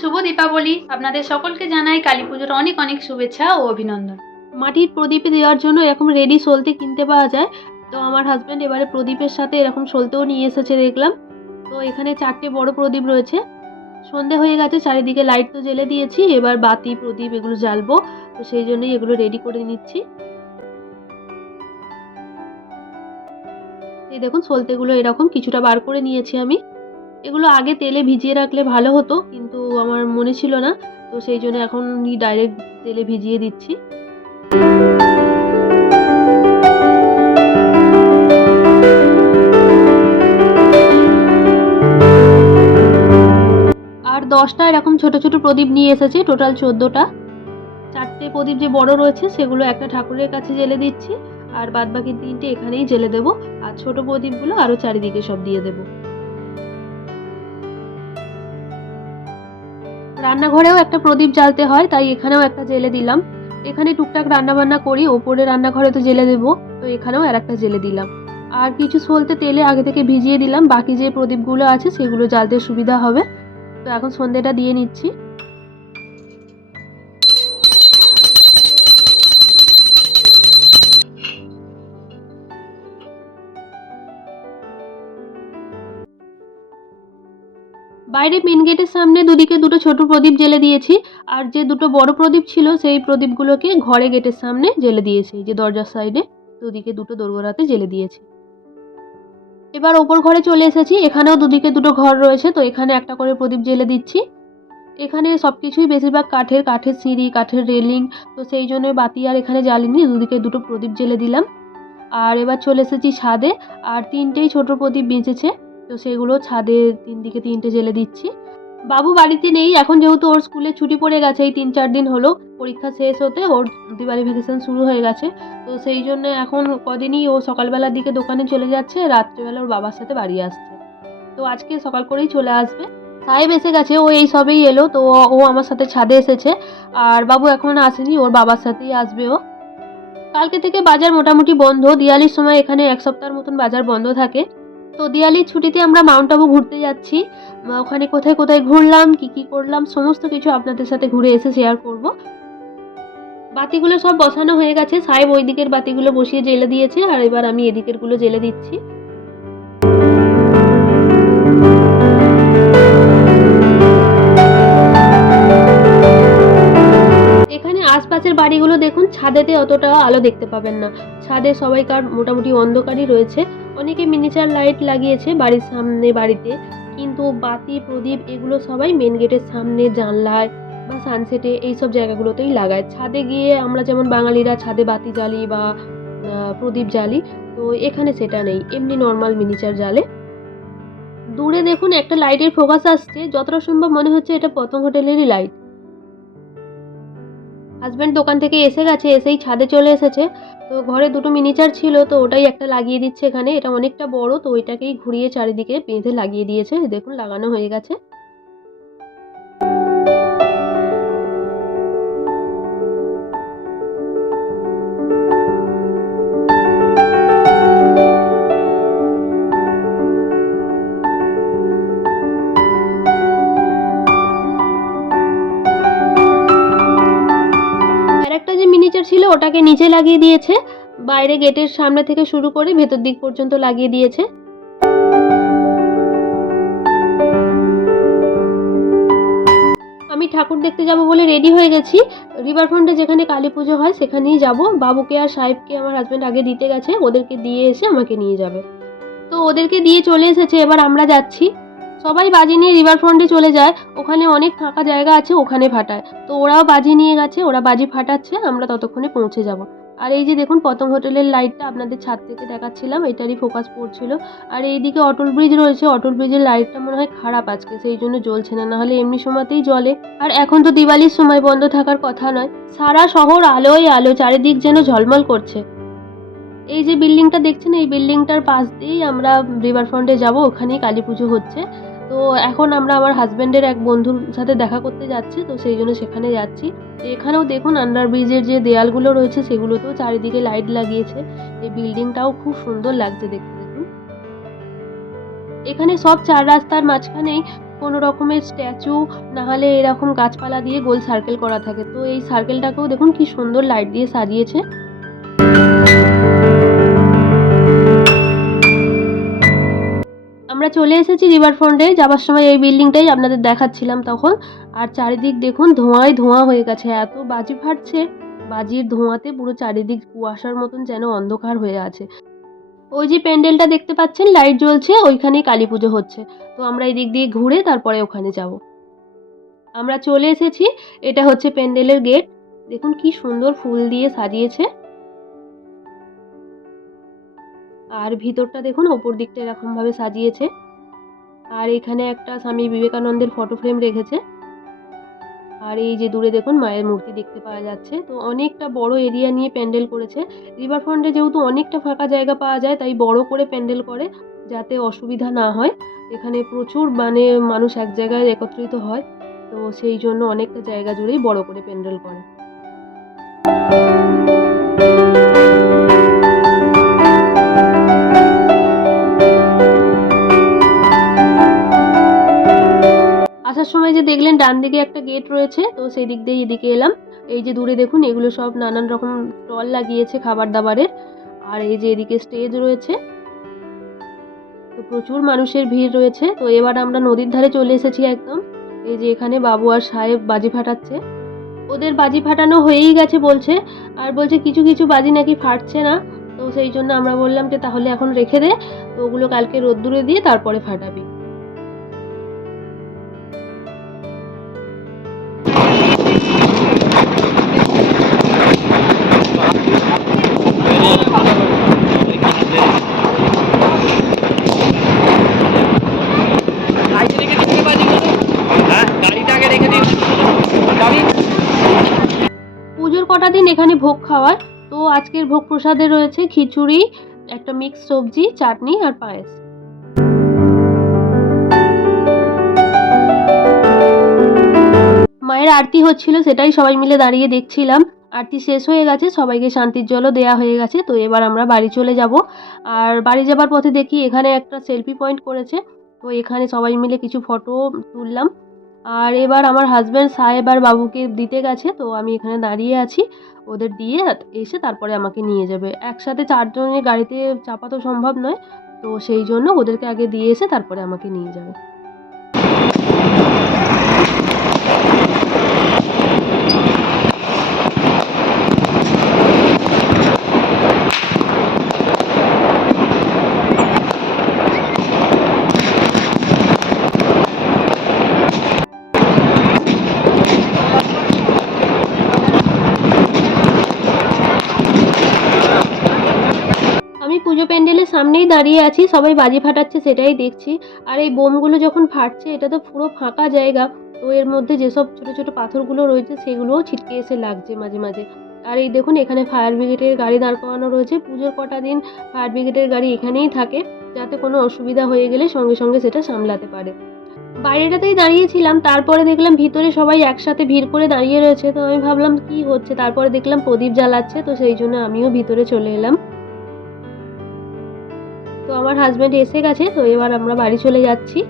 শুভ দীপাবলি। আপনাদের সকলকে জানাই কালী পুজোর অনেক অনেক শুভেচ্ছা ও অভিনন্দন। মাটির প্রদীপে দেওয়ার জন্য এরকম রেডি সলতে কিনতে পাওয়া যায়। তো আমার হাজব্যান্ড এবারে প্রদীপের সাথে এরকম সলতেও নিয়ে এসেছে দেখলাম। তো এখানে 4টে বড় প্রদীপ রয়েছে। সন্ধে হয়ে গেছে, চারিদিকে লাইট তো জ্বেলে দিয়েছি, এবার বাতি প্রদীপ এগুলো জ্বালবো। তো সেই জন্যই এগুলো রেডি করে নিচ্ছি। এই দেখুন সলতেগুলো এরকম কিছুটা বার করে নিয়েছি আমি। এগুলো আগে তেলে ভিজিয়ে রাখলে ভালো হতো, কিন্তু আমার মনে ছিল না, তো সেই জন্য এখন ডাইরেক্ট তেলে ভিজিয়ে দিচ্ছি। আর 10টা এরকম ছোট ছোট প্রদীপ নিয়ে এসেছি, টোটাল 14টা। 4টে প্রদীপ যে বড় রয়েছে সেগুলো একটা ঠাকুরের কাছে জ্বেলে দিচ্ছি, আর বাদবাকি 3টে এখানেই জ্বেলে দেবো। আর ছোট প্রদীপগুলো আরো চারিদিকে সব দিয়ে দেবো। রান্নাঘরেও একটা প্রদীপ জ্বালতে হয়, তাই এখানেও একটা জ্বেলে দিলাম। এখানে টুকটাক রান্না বান্না করি, ওপরে রান্নাঘরে তো জ্বেলে দেবো, তো এখানেও আর একটা জ্বেলে দিলাম। আর কিছু সলতে তেলে আগে থেকে ভিজিয়ে দিলাম, বাকি যে প্রদীপগুলো আছে সেগুলো জ্বালতে সুবিধা হবে। তো এখন সন্ধ্যেটা দিয়ে নিচ্ছি। বাইরে মেন গেটের সামনে দুদিকে দুটো ছোট প্রদীপ জ্বেলে দিয়েছি, আর যে দুটো বড় প্রদীপ ছিল সেই প্রদীপগুলোকে ঘরে গেটের সামনে জ্বেলে দিয়েছি, যে দরজার সাইডে দুদিকে দুটো দোরগোড়াতে জ্বেলে দিয়েছি। এবার ওপর ঘরে চলে এসেছি, এখানেও দুদিকে দুটো ঘর রয়েছে, তো এখানে একটা করে প্রদীপ জ্বেলে দিচ্ছি। এখানে সবকিছুই বেশিরভাগ কাঠের সিঁড়ি, কাঠের রেলিং, তো সেই জন্য বাতি আর এখানে জ্বালিনি, দুদিকে দুটো প্রদীপ জ্বেলে দিলাম। আর এবার চলে এসেছি ছাদে, আর 3টেই ছোট প্রদীপ বেঁচেছে, তো সেগুলো ছাদে 3 দিকে 3টে জ্বেলে দিচ্ছি। বাবু বাড়িতে নেই এখন, যেহেতু ওর স্কুলে ছুটি পড়ে গেছে, এই 3-4 দিন হলো পরীক্ষা শেষ হতে ওর দিওয়ালি ভ্যাকেশন শুরু হয়ে গেছে। তো সেই জন্য এখন কদিনই ও সকালবেলার দিকে দোকানে চলে যাচ্ছে, রাত্রেবেলা ওর বাবার সাথে বাড়ি আসছে। তো আজকে সকাল করেই চলে আসবে। সাহেব এসে গেছে, ও এই সবেই এলো, তো ও আমার সাথে ছাদে এসেছে। আর বাবু এখন আসেনি, ওর বাবার সাথেই আসবে ও। কালকে থেকে বাজার মোটামুটি বন্ধ, দিওয়ালির সময় এখানে 1 সপ্তাহের মতন বাজার বন্ধ থাকে। তো দিওয়ালির ছুটিতে আমরা মাউন্ট আবু ঘুরতে যাচ্ছি। ওখানে কোথায় কোথায় ঘুরলাম, কি কি করলাম, সমস্ত কিছু আপনাদের সাথে ঘুরে এসে শেয়ার করব। বাতিগুলো সব বসানো হয়ে গেছে, সাহেব ওই দিকের বাতিগুলো বসিয়ে জ্বেলে দিয়েছে, আর এবার আমি এদিকের গুলো জ্বেলে দিচ্ছি। এখানে আশপাশের বাড়িগুলো দেখুন, ছাদেতে অতটা আলো দেখতে পাবেন না, ছাদে সবাইকার মোটামুটি অন্ধকারই রয়েছে। অনেকে মিনিচার লাইট লাগিয়েছে বাড়ির সামনে বাড়িতে, কিন্তু বাতি প্রদীপ এগুলো সবাই মেন গেটের সামনে, জানলায় বা সানসেটে এইসব জায়গাগুলোতেই লাগায়। ছাদে গিয়ে আমরা যেমন বাঙালিরা ছাদে বাতি জ্বালি বা প্রদীপ জ্বালি, তো এখানে সেটা নেই, এমনি নর্মাল মিনিচার জ্বালে। দূরে দেখুন একটা লাইটের ফোকাস আসছে, যতটা সম্ভব মনে হচ্ছে এটা প্রথম হোটেলেরই লাইট। হাজব্যান্ড দোকান থেকে এসে গেছে, এসেই ছাদে চলে এসেছে। তো ঘরে দুটো মিনিচার ছিল, তো ওটাই একটা লাগিয়ে দিচ্ছে এখানে, এটা অনেকটা বড়, তো ওইটাকেই ঘুরিয়ে চারিদিকে বেঁধে লাগিয়ে দিয়েছে। দেখুন লাগানো হয়ে গেছে। আর একটা যে মিনিচার ছিল ওটাকে নিচে লাগিয়ে দিয়েছে, বাইরে গেটের সামনে থেকে শুরু করে ভেতর দিক পর্যন্ত লাগিয়ে দিয়েছে। আমি ঠাকুর দেখতে যাব বলে রেডি হয়ে গেছি। রিভারফ্রন্টে যেখানে কালী পুজো হয় সেখানেই যাব। বাবুকে আর সাহেবকে আমার হাজব্যান্ড আগে দিতে গেছে, ওদেরকে দিয়ে এসে আমাকে নিয়ে যাবে। তো ওদেরকে দিয়ে চলে এসেছে, এবার আমরা যাচ্ছি। সবাই বাজি নিয়ে রিভারফ্রন্টে চলে যায়, ওখানে অনেক ফাঁকা জায়গা আছে, ওখানে ফাটায়। তো ওরাও বাজি নিয়ে গেছে, ওরা বাজি ফাটাচ্ছে, আমরা ততক্ষণে পৌঁছে যাব। আর এই যে দেখুন পতঙ্গ হোটেলের লাইটটা আপনাদের ছাদ থেকে দেখাচ্ছিলাম, এটারই ফোকাস পড়ছিল। আর এইদিকে অটল ব্রিজ রয়েছে, অটল ব্রিজের লাইটটা মনে হয় খারাপ আজকে, সেই জন্য জ্বলছে না, নাহলে এমনি সময়তেই জ্বলে। আর এখন তো দিওয়ালির সময় বন্ধ থাকার কথা নয়, সারা শহর আলোয় আলো, চারিদিক যেন ঝলমল করছে। এই যে বিল্ডিংটা দেখছেন, এই বিল্ডিংটার পাশ দিয়েই আমরা রিভারফ্রন্টে যাব, ওখানেই কালী পুজো হচ্ছে। তো এখন আমরা আমার হাজব্যান্ডের এক বন্ধুর সাথে দেখা করতে যাচ্ছি, তো সেই জন্য সেখানে যাচ্ছি। এখানেও দেখুন আন্ডার ব্রিজের যে দেয়ালগুলো রয়েছে সেগুলোতেও চারিদিকে লাইট লাগিয়েছে। এই বিল্ডিংটাও খুব সুন্দর লাগছে দেখতে। দেখুন এখানে সব 4 রাস্তার মাঝখানেই কোনো রকমের স্ট্যাচু না হলে এরকম গাছপালা দিয়ে গোল সার্কেল করা থাকে। তো এই সার্কেলটাকেও দেখুন কি সুন্দর লাইট দিয়ে সাজিয়েছে। আমরা চলে এসেছি রিভার ফ্রন্টে। যাবার সময় এই বিল্ডিংটাই আপনাদের দেখাচ্ছিলাম তখন। আর চারিদিক দেখুন ধোঁয়ায় ধোঁয়া হয়ে গেছে, এত বাজি ফাটছে, বাজির ধোঁয়াতে পুরো চারিদিক কুয়াশার মতন যেন অন্ধকার হয়ে আছে। ওই যে প্যান্ডেলটা দেখতে পাচ্ছেন লাইট জ্বলছে, ওইখানেই কালী পুজো হচ্ছে। তো আমরা এই দিক দিয়ে ঘুরে তারপরে ওখানে যাব। আমরা চলে এসেছি, এটা হচ্ছে প্যান্ডেলের গেট। দেখুন কি সুন্দর ফুল দিয়ে সাজিয়েছে। আর ভিতরটা দেখুন ওপর দিকটা এরকম ভাবে সাজিয়েছে। আর এখানে একটা স্বামী বিবেকানন্দের ফটো ফ্রেম রেখেছে। আর এই যে দূরে দেখুন মায়ের মূর্তি দেখতে পাওয়া যাচ্ছে। তো অনেকটা বড় এরিয়া নিয়ে প্যান্ডেল করেছে। রিভার ফ্রন্টে যেহেতু অনেকটা ফাঁকা জায়গা পাওয়া যায়, তাই বড় করে প্যান্ডেল করে যাতে অসুবিধা না হয়। এখানে প্রচুর মানুষ এক জায়গায় একত্রিত হয়, তো সেই জন্য অনেকটা জায়গা জুড়েই বড় করে প্যান্ডেল করে। আসার সময় যে দেখলেন ডান দিকে একটা গেট রয়েছে, তো সেই দিক দিয়ে এদিকে এলাম। এই যে দূরে দেখুন এগুলো সব নানান রকম স্টল লাগিয়েছে খাবার দাবারের। আর এই যে এদিকে স্টেজ রয়েছে, তো প্রচুর মানুষের ভিড় রয়েছে। তো এবার আমরা নদীর ধারে চলে এসেছি একদম। এই যে এখানে বাবু আর সাহেব বাজি ফাটাচ্ছে। ওদের বাজি ফাটানো হয়েই গেছে বলছে, আর বলছে কিছু কিছু বাজি নাকি ফাটছে না। তো সেই জন্য আমরা বললাম যে তাহলে এখন রেখে দে, তো ওগুলো কালকে রোদ্দুরে দিয়ে তারপরে ফাটাবি। পুজোর কটা দিন এখানে ভোগ খাওয়ায়। তো আজকের ভোগ প্রসাদে রয়েছে খিচুড়ি, একটা মিক্স সবজি, চাটনি আর পায়েস। মায়ের আরতি হচ্ছিল, সেটাই সবাই মিলে দাঁড়িয়ে দেখছিলাম। আরতি শেষ হয়ে গেছে, সবাইকে শান্তির জলও দেয়া হয়ে গেছে। তো এবার আমরা বাড়ি চলে যাব। আর বাড়ি যাবার পথে দেখি এখানে একটা সেলফি পয়েন্ট করেছে, তো এখানে সবাই মিলে কিছু ফটো তুললাম। আর এবার আমার হাজব্যান্ড সাহেব আর বাবুকে দিতে গেছে, তো আমি এখানে দাঁড়িয়ে আছি। ওদের দিয়ে এসে তারপরে আমাকে নিয়ে যাবে। একসাথে 4 জনের গাড়িতে চাপা তো সম্ভব নয়, তো সেই জন্য ওদেরকে আগে দিয়ে এসে তারপরে আমাকে নিয়ে যাবে। আমি পুজো প্যান্ডেলের সামনেই দাঁড়িয়ে আছি, সবাই বাজি ফাটাচ্ছে সেটাই দেখছি। আর এই বোমগুলো যখন ফাটছে, এটা তো পুরো ফাঁকা জায়গা, তো এর মধ্যে যেসব ছোট ছোট পাথরগুলো রয়েছে সেগুলোও ছিটকে এসে লাগছে মাঝে মাঝে। আর এই দেখুন এখানে ফায়ার ব্রিগেডের গাড়ি দাঁড় করানো রয়েছে। পুজোর কটা দিন ফায়ার ব্রিগেডের গাড়ি এখানেই থাকে, যাতে কোনো অসুবিধা হয়ে গেলে সঙ্গে সঙ্গে সেটা সামলাতে পারে। বাইরেটাতেই দাঁড়িয়েছিলাম, তারপরে দেখলাম ভিতরে সবাই একসাথে ভিড় করে দাঁড়িয়ে রয়েছে। তো আমি ভাবলাম কি হচ্ছে, তারপরে দেখলাম প্রদীপ জ্বালাচ্ছে, তো সেই জন্য আমিও ভিতরে চলে এলাম। তো আমার হাজব্যান্ড এসে গেছে, তো এবার আমরা বাড়ি চলে যাচ্ছি।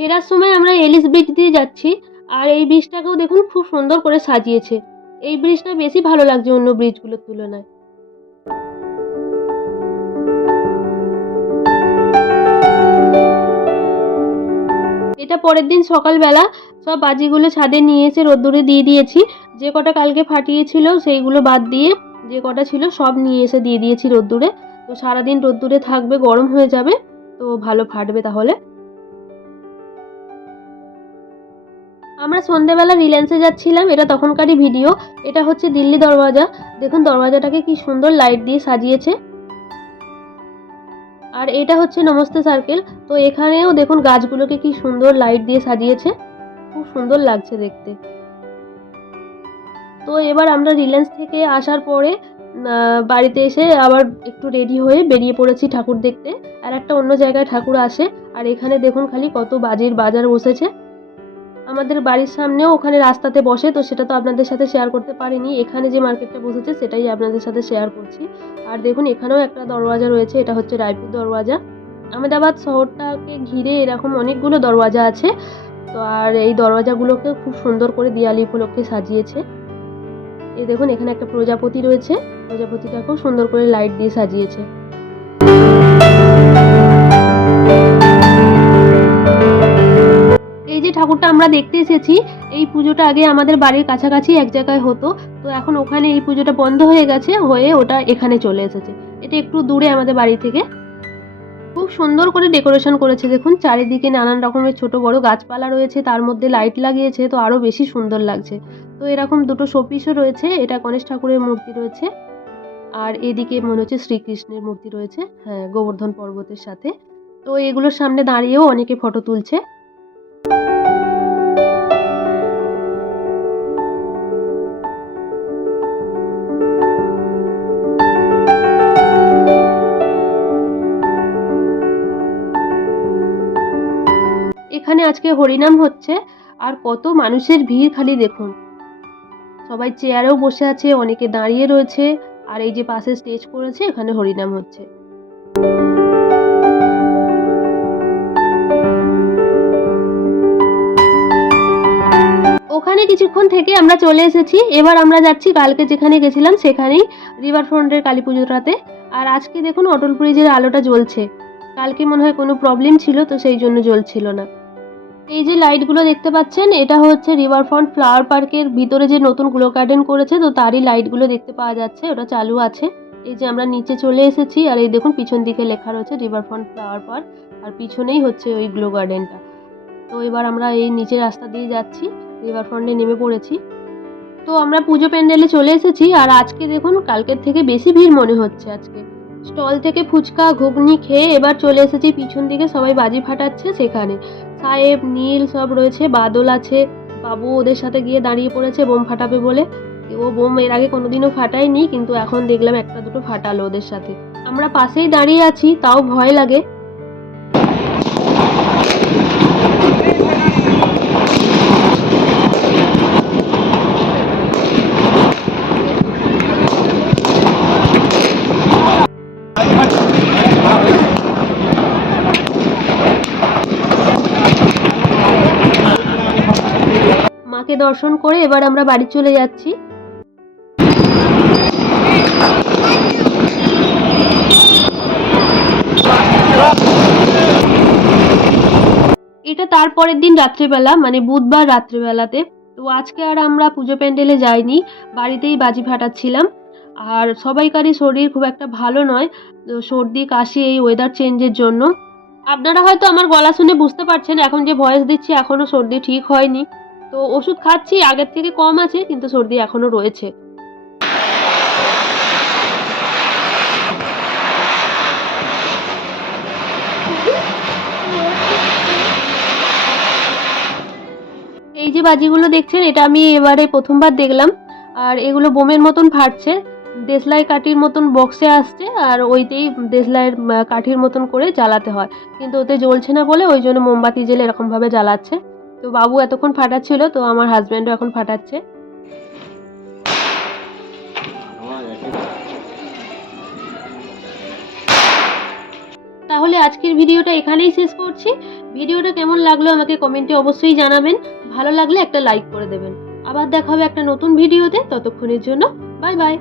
ফেরার সময় আমরা এলিস ব্রিজ দিয়ে যাচ্ছি। আর এই ব্রিজটাকেও দেখুন খুব সুন্দর করে সাজিয়েছে। এই ব্রিজটা বেশি ভালো লাগছে অন্য ব্রিজগুলোর তুলনায়। এটা পরের দিন সকালবেলা সব বাজিগুলো ছাদে নিয়ে এসে রোদ্দুরে দিয়ে দিয়েছি। যে কটা কালকে ফাটিয়েছিল সেইগুলো বাদ দিয়ে যে কটা ছিল সব নিয়ে এসে দিয়ে দিয়েছি রোদ্দুরে। তো সারাদিন রোদ্দুরে থাকবে, গরম হয়ে যাবে, তো ভালো ফাটবে তাহলে। আমরা সন্ধ্যেবেলা রিলায়েন্সে যাচ্ছিলাম, এটা তখনকারই ভিডিও। এটা হচ্ছে দিল্লি দরওয়াজা। দেখুন দরওয়াজাটাকে কি সুন্দর লাইট দিয়ে সাজিয়েছে। আর এটা হচ্ছে নমস্তে সার্কেল। তো এখানেও দেখুন গাছগুলোকে কি সুন্দর লাইট দিয়ে সাজিয়েছে, খুব সুন্দর লাগছে দেখতে। তো এবার আমরা রিলায়েন্স থেকে আসার পরে বাড়িতে এসে আবার একটু রেডি হয়ে বেরিয়ে পড়েছি ঠাকুর দেখতে। আর একটা অন্য জায়গায় ঠাকুর আসে। আর এখানে দেখুন খালি কত বাজির বাজার বসেছে। আমাদের বাড়ির সামনেও ওখানে রাস্তাতে বসে, তো সেটা তো আপনাদের সাথে শেয়ার করতে পারিনি। এখানে যে মার্কেটটা বসেছে সেটাই আপনাদের সাথে শেয়ার করছি। আর দেখুন এখানেও একটা দরওয়াজা রয়েছে, এটা হচ্ছে রায়পুর দরওয়াজা। আহমেদাবাদ শহরটাকে ঘিরে এরকম অনেকগুলো দরওয়াজা আছে। তো আর এই দরওয়াজাগুলোকে খুব সুন্দর করে দিওয়ালি উপলক্ষে সাজিয়েছে। এই দেখুন এখানে একটা প্রজাপতি রয়েছে, প্রজাপতিটা খুব সুন্দর করে লাইট দিয়ে সাজিয়েছে। এই যে ঠাকুরটা আমরা দেখতে এসেছি, এই পুজোটা আগে আমাদের বাড়ির কাছাকাছি এক জায়গায় হতো। তো এখন ওখানে এই পুজোটা বন্ধ হয়ে গেছে, হয়ে ওটা এখানে চলে এসেছে। এটা একটু দূরে আমাদের বাড়ি থেকে। খুব সুন্দর করে ডেকোরেশন করেছে, দেখুন চারিদিকে নানান রকমের ছোট বড় গাছপালা রয়েছে, তার মধ্যে লাইট লাগিয়েছে, তো আরো বেশি সুন্দর লাগছে। তো এরকম দুটো শোপিসও রয়েছে, এটা গণেশ ঠাকুরের মূর্তি রয়েছে, আর এদিকে মনে হচ্ছে শ্রীকৃষ্ণের মূর্তি রয়েছে, হ্যাঁ, গোবর্ধন পর্বতের সাথে। তো এগুলোর সামনে দাঁড়িয়েও অনেকে ফটো তুলছে। এখানে আজকে হরিনাম হচ্ছে, আর কত মানুষের ভিড় খালি দেখুন। সবাই চেয়ারেও বসে আছে, অনেকে দাঁড়িয়ে রয়েছে, আর এই যে পাশে স্টেজ করেছে এখানে হরিনাম হচ্ছে। ওখানে কিছুক্ষণ থেকে আমরা চলে এসেছি। এবার আমরা যাচ্ছি কালকে যেখানে গেছিলাম সেখানেই, রিভার ফ্রন্টের কালী পুজোটাতে। আর আজকে দেখুন অটল ব্রিজের আলোটা জ্বলছে। কালকে মনে হয় কোনো প্রবলেম ছিল, তো সেই জন্য জ্বলছিল না। এই যে লাইটগুলো দেখতে পাচ্ছেন, এটা হচ্ছে রিভারফ্রন্ট ফ্লাওয়ার পার্কের ভিতরে যে নতুন গ্লো গার্ডেন করেছে, তো তারই লাইটগুলো দেখতে পাওয়া যাচ্ছে, ওটা চালু আছে। এই যে আমরা নিচে চলে এসেছি, আর এই দেখুন পিছন দিকে লেখা রয়েছে রিভারফ্রন্ট ফ্লাওয়ার পার্ক, আর পিছনেই হচ্ছে ওই গ্লো গার্ডেনটা। তো এবার আমরা এই নিচের রাস্তা দিয়ে যাচ্ছি, রিভারফ্রন্টে নেমে পড়েছি। তো আমরা পুজো প্যান্ডেলে চলে এসেছি, আর আজকে দেখুন কালকের থেকে বেশি ভিড় মনে হচ্ছে। আজকে স্টল থেকে ফুচকা ঘুগনি খেয়ে এবার চলে এসেছি পিছন দিকে, সবাই বাজি ফাটাচ্ছে সেখানে। সাহেব নীল সব রয়েছে, বাদল আছে, বাবু ওদের সাথে গিয়ে দাঁড়িয়ে পড়েছে বোম ফাটাবে বলে। ও বোম এর আগে কোনোদিনও ফাটায়নি, কিন্তু এখন দেখলাম একটা দুটো ফাটালো ওদের সাথে। আমরা পাশেই দাঁড়িয়ে আছি, তাও ভয় লাগে। মাকে দর্শন করে এবার আমরা বাড়ি চলে যাচ্ছি। এটা তারপরের দিন রাত্রিবেলা, মানে বুধবার রাত্রিবেলাতে। তো আজকে আর আমরা পুজো প্যান্ডেলে যাইনি, বাড়িতেই বাজি ফাটাচ্ছিলাম। আর সবাইকারই শরীর খুব একটা ভালো নয়, তো সর্দি কাশি এই ওয়েদার চেঞ্জের জন্য। আপনারা হয়তো আমার গলা শুনে বুঝতে পারছেন এখন যে ভয়েস দিচ্ছি এখনও সর্দি ঠিক হয়নি। তো ওষুধ খাচ্ছি, আগের থেকে কম আছে, কিন্তু সর্দি এখনও রয়েছে। এই যে বাজিগুলো দেখছেন, এটা আমি এবারে প্রথমবার দেখলাম। আর এগুলো বোমের মতন ফাটছে, দেশলাই কাঠির মতন বক্সে আসছে, আর ওইতেই দেশলাইয়ের কাঠির মতন করে জ্বালাতে হয়, কিন্তু ওতে জ্বলছে না বলে ওই জন্য মোমবাতি জেলে এরকমভাবে জ্বালাচ্ছে। তো বাবু এতক্ষণ ফাটাচ্ছিল, তো আমার হাজব্যান্ডও এখন ফাটাচ্ছে। তাহলে আজকের ভিডিওটা এখানেই শেষ করছি। ভিডিওটা কেমন লাগলো আমাকে কমেন্টে অবশ্যই জানাবেন। ভালো লাগলে একটা লাইক করে দেবেন। আবার দেখা হবে একটা নতুন ভিডিওতে, ততক্ষণের জন্য বাই বাই।